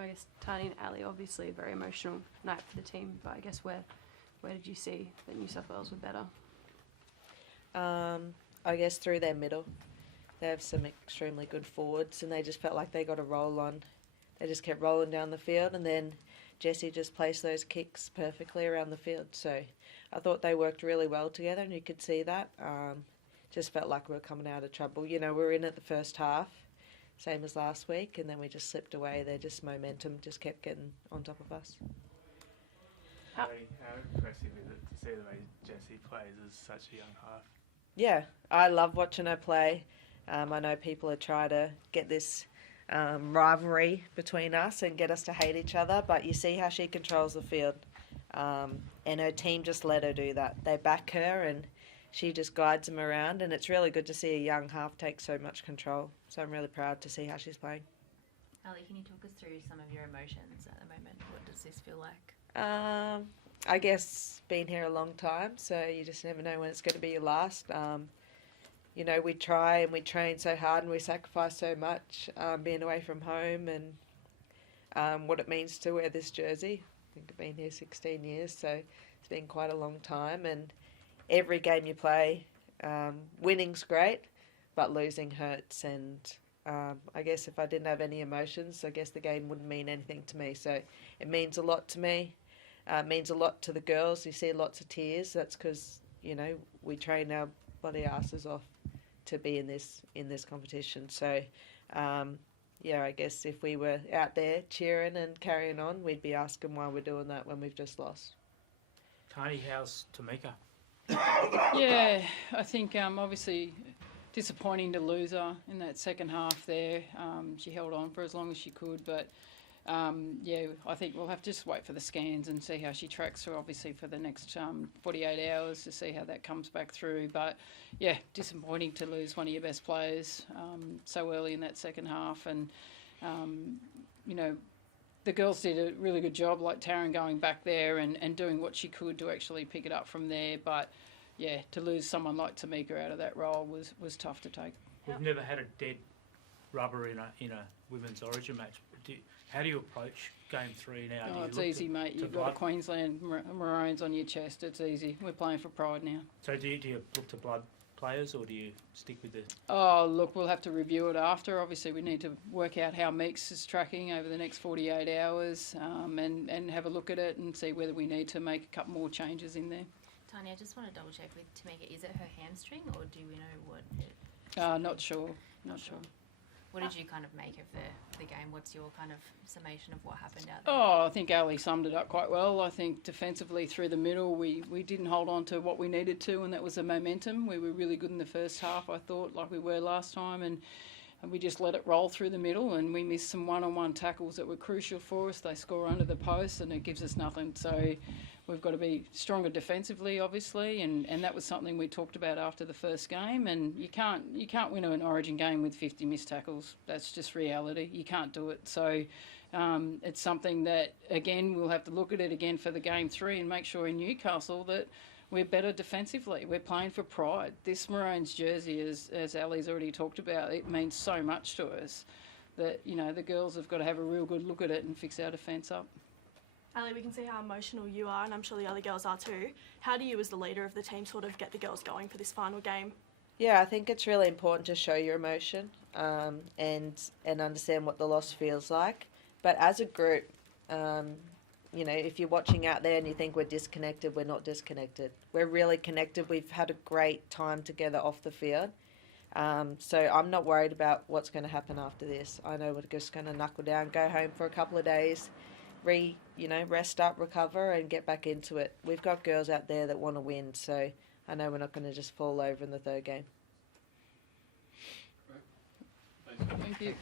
I guess Tahnee and Ali, obviously a very emotional night for the team, but I guess where did you see that New South Wales were better? I guess through their middle. They have some extremely good forwards, and they just felt like they got a roll on. They just kept rolling down the field, and then Jessie just placed those kicks perfectly around the field. So I thought they worked really well together, and you could see that. Just felt like we were coming out of trouble. You know, we were in it the first half, same as last week, and then we just slipped away. Their just momentum just kept getting on top of us. How impressive is it to see the way Jessie plays as such a young half? Yeah, I love watching her play. I know people are trying to get this rivalry between us and get us to hate each other, but you see how she controls the field. And her team just let her do that. They back her and she just guides them around, and it's really good to see a young half take so much control. So I'm really proud to see how she's playing. Ali, can you talk us through some of your emotions at the moment? What does this feel like? I guess been here a long time, so you just never know when it's going to be your last. You know, we try and we train so hard and we sacrifice so much being away from home and what it means to wear this jersey. I think I've been here 16 years, so it's been quite a long time. And every game you play, winning's great, but losing hurts. And I guess if I didn't have any emotions, I guess the game wouldn't mean anything to me. So it means a lot to me. It means a lot to the girls. You see lots of tears. That's because, you know, we train our bloody asses off to be in this competition. So, yeah, I guess if we were out there cheering and carrying on, we'd be asking why we're doing that when we've just lost. Tahnee, how's Tamika? Yeah, I think obviously disappointing to lose her in that second half there. She held on for as long as she could, but yeah, I think we'll have to just wait for the scans and see how she tracks through, obviously, for the next 48 hours to see how that comes back through. But, yeah, disappointing to lose one of your best players so early in that second half. And, you know, the girls did a really good job, like Taryn going back there and doing what she could to actually pick it up from there. But, yeah, to lose someone like Tamika out of that role was tough to take. We've never had a dead rubber in a women's origin match. How do you approach Game 3 now? Oh, it's easy, mate. You've got a Queensland Maroons on your chest. It's easy. We're playing for pride now. So do you look to blood players or do you stick with the... Oh, look, we'll have to review it after. Obviously, we need to work out how Meeks is tracking over the next 48 hours and have a look at it and see whether we need to make a couple more changes in there. Tahnee, I just want to double check with Tamika. Is it her hamstring or do we know what it... Not sure. Not sure. What did you kind of make of the game? What's your kind of summation of what happened out there? Oh, I think Ali summed it up quite well. I think defensively through the middle, we didn't hold on to what we needed to, and that was the momentum. We were really good in the first half, I thought, like we were last time, and we just let it roll through the middle, and we missed some one-on-one tackles that were crucial for us. They score under the post, and it gives us nothing. So we've got to be stronger defensively, obviously, and that was something we talked about after the first game. And you can't win an Origin game with 50 missed tackles. That's just reality. You can't do it. So it's something that, again, we'll have to look at it again for the Game 3 and make sure in Newcastle that we're better defensively. We're playing for pride. This Maroons jersey, as Ali's already talked about, it means so much to us that, you know, the girls have got to have a real good look at it and fix our defence up. Ali, we can see how emotional you are, and I'm sure the other girls are too. How do you, as the leader of the team, sort of get the girls going for this final game? Yeah, I think it's really important to show your emotion and understand what the loss feels like. But as a group, you know, if you're watching out there and you think we're disconnected, we're not disconnected. We're really connected. We've had a great time together off the field. So I'm not worried about what's going to happen after this. I know we're just going to knuckle down, go home for a couple of days, rest up, recover, and get back into it. We've got girls out there that want to win, so I know we're not going to just fall over in the third game. Thank you.